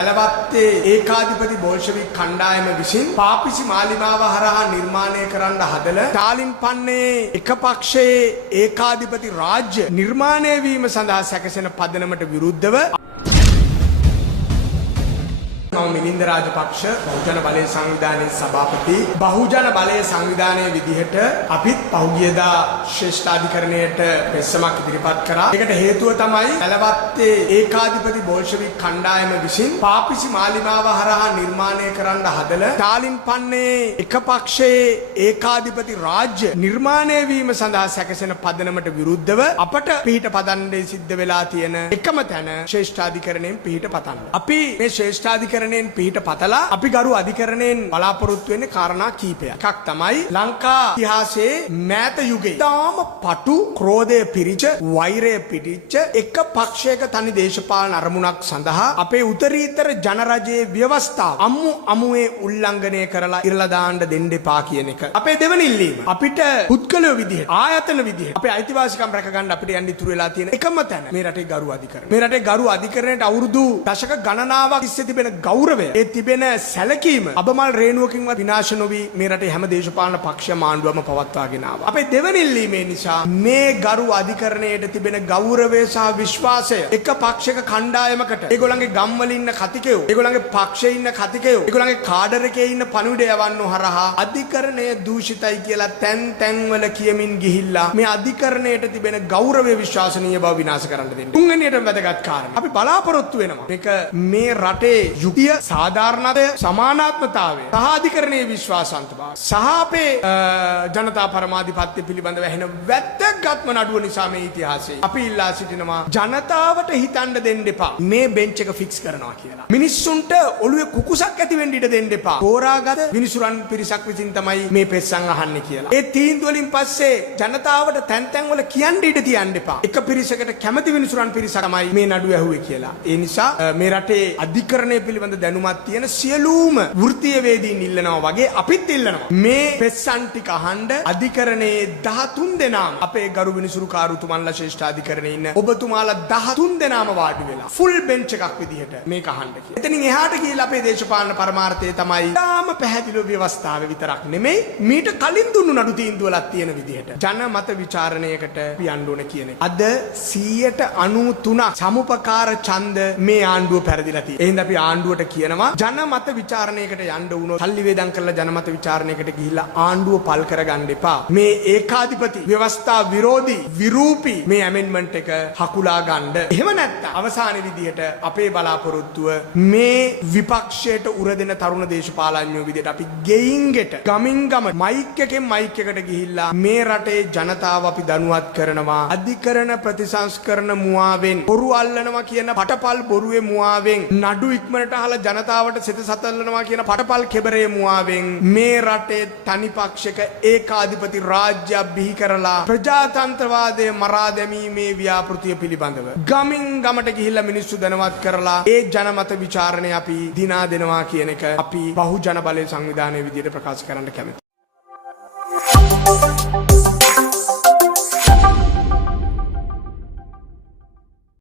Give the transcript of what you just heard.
බලවත්තේ ඒකාධිපති බෝල්ෂෙවික් කණ්ඩායම විසින් පාපිසි මාලිමාව හරහා නිර්මාණය කරන්න හදල ටාලින් පන්නේ එක පක්ෂයේ ඒකාධිපති රාජ්‍ය නිර්මාණය වීම සඳහා සැකසෙන පදනමට විරුද්ධව මිලින්ද රාජපක්ෂ බහුජන බලය සංවිධානයේ සභාපති බහුජන බලය සංවිධානයේ විදිහට අපිත් පහුගියදා ශ්‍රේෂ්ඨාධිකරණයට පෙස්සමක් ඉදිරිපත් කරා. ඒකට හේතුව තමයි බලවත්තේ ඒකාධිපති බෝල්ෂෙවික් කණ්ඩායම විසින් පාපිසි මාලිමාව හරහා නිර්මාණය කරන්න හදල ටාලින් පන්නේ එක පක්ෂයේ ඒකාධිපති රාජ්‍ය නිර්මාණය වීම සඳහා සැකසෙන පදනමට විරුද්ධව අපට පිහිට පතන්නේ සිද්ධ වෙලා තියෙන එකම තැන ශ්‍රේෂ්ඨාධිකරණයෙන් පිහිට පතන්න. අපි මේ ශ්‍රේෂ්ඨාධිකරණයෙන් පිහිට පතලා අපි ගරු අධිකරණයෙන් බලාපොරොත්තු වෙන්නේ කාරණා කීපයක්. එකක් තමයි ලංකා ඉතිහාසයේ මෑත යුගයේ තාම පටු ක්‍රෝධය පිරිච්ච වෛරය පිරිච්ච එක පක්ෂයක තනි දේශපාලන අරමුණක් සඳහා අපේ උත්තරීතර ජනරජයේ ව්‍යවස්ථාව අමුවේ උල්ලංඝනය කරලා ඉරලා දාන්න දෙන්න එපා කියන එක. අපේ දෙවන ඉල්ලීම අපිට පුද්ගලයෝ විදිහට ආයතන විදිහට අපේ අයිතිවාසිකම් රැක ගන්න අපිට යන්න ඉතුරු වෙලා තියෙන එකම තැන මේ රටේ ගරු අධිකරණය. මේ රටේ ගරු අධිකරණයට අවුරුදු දශක ගණනාවක් තිස්සේ තිබෙන ගෞරවය ඒ තිබෙන සැලකීම අබමල් රේණුවකින්වත් විනාශ නොවි මේ රටේ හැම දේශපාලන පක්ෂයම ආණ්ඩුවම පවත්වාගෙන ආවා. අපේ දෙවන ඉල්ලීමේ නිසා මේ ගරු අධිකරණයට තිබෙන ගෞරවය සහ විශ්වාසය එක පක්ෂයක කණ්ඩායමකට ඒගොල්ලන්ගේ ගම්වල ඉන්න කතිකයෝ ඒගොල්ලන්ගේ පක්ෂයේ ඉන්න කතිකයෝ ඒගොල්ලන්ගේ කාඩර් එකේ ඉන්න පණිවිඩය යවන්නු හරහා අධිකරණය දූෂිතයි කියලා තැන් වල කියමින් ගිහිල්ලා මේ අධිකරණයට තිබෙන ගෞරවය විශ්වාසනීය බව විනාශ කරන්න දෙන්න. තුන්වෙනියටම වැදගත් කාරණා. අපි බලාපොරොත්තු වෙනවා මේක මේ රටේ යුක්තිය සාධාරණත්වය සමානාත්මතාවය සහ අධිකරණයේ විශ්වාසන්තභාවය සහ අපේ ජනතා පරමාධිපත්‍ය පිළිබඳව ඇහෙන වැදගත්ම නඩුව නිසා මේ ඉතිහාසයේ අපි ඉල්ලා සිටිනවා ජනතාවට හිතන්න දෙන්න එපා මේ බෙන්ච් එක ෆික්ස් කරනවා කියලා. මිනිස්සුන්ට ඔළුවේ කුකුසක් ඇති වෙන්න ඉඩ දෙන්න එපා. තෝරාගත විනිසුරන් පිරිසක් විසින් තමයි මේ පෙස්සන් අහන්නේ කියලා. ඒ තීන්දුව වලින් පස්සේ ජනතාවට තැන් වල කියන්න ඉඩ තියන්න එපා. එක පිරිසකට කැමති විනිසුරන් පිරිස තමයි මේ නඩුව ඇහුවේ කියලා. ඒ නිසා මේ රටේ අධිකරණය පිළිබඳ දැනුමක් තියෙන සියලුම වෘත්තීය වේදීන් ඉල්ලනවා වගේ අපිත් ඉල්ලනවා මේ පෙස්සන් ටික අහන්න අධිකරණයේ 13 දෙනාම අපේ ගරු විනිසුරුකාරුතුමන්ලා ශ්‍රේෂ්ඨාධිකරණයේ ඉන්න ඔබතුමාලා 13 දෙනාම වාඩි වෙලා ෆුල් බෙන්ච් එකක් විදිහට මේක අහන්න කියලා. එතනින් එහාට ගිහිල්ලා අපේ දේශපාලන පරමාර්ථය තමයි තාම පැහැදිලිව ව්‍යවස්ථාවේ විතරක් නෙමෙයි මීට කලින් දුන්නු නඩු තීන්දුවලක් තියෙන විදිහට ජනමත විචාරණයකට පියන්න ඕන කියන එක. අද 193ක් සමුපකාර ඡන්ද මේ ආණ්ඩුව පෙරදිලා තියෙනවා. එහෙනම් අපි ආණ්ඩුවට කියනවා ජනමත විචාරණයකට යන්න වුණොත් සල්ලි වේදම් කරලා ජනමත විචාරණයකට ගිහිල්ලා ආණ්ඩුව පල් කරගන්න එපා. මේ ඒකාධිපති ව්‍යවස්ථා විරෝධී විරූපී මේ ඇමෙන්ඩ්මන්ට් එක හකුලා ගන්න. එහෙම නැත්නම් අවසානයේ විදිහට අපේ බලාපොරොත්තුව මේ විපක්ෂයට උරදෙන තරුණ දේශපාලඥයෝ විදිහට අපි ගෙයින් ගෙට ගමින් ගම මයික් එකෙන් මයික් එකට ගිහිල්ලා මේ රටේ ජනතාව අපි දනුවත් කරනවා අධිකරණ ප්‍රතිසංස්කරණ මුවාවෙන් බොරු අල්ලනවා කියන පටපල් බොරුවේ මුවාවෙන් නඩු ඉක්මනට අහලා ජනතාවට සිත සතල්නවා කියන පටපල් කෙබරේ මුවාවෙන් මේ රටේ තනි පක්ෂයක ඒකාධිපති රාජ්‍ය බිහි කරලා ප්‍රජාතන්ත්‍රවාදයේ මරා දැමීමේ ව්‍යාපෘතිය පිළිබඳව ගමින් ගමට ගිහිල්ලා මිනිස්සු දැනවත් කරලා ඒ ජනමත විචාරණය අපි දිනා දෙනවා කියන එක අපි බහුජන බලය සංවිධානයේ විදිහට ප්‍රකාශ කරන්න කැමතියි.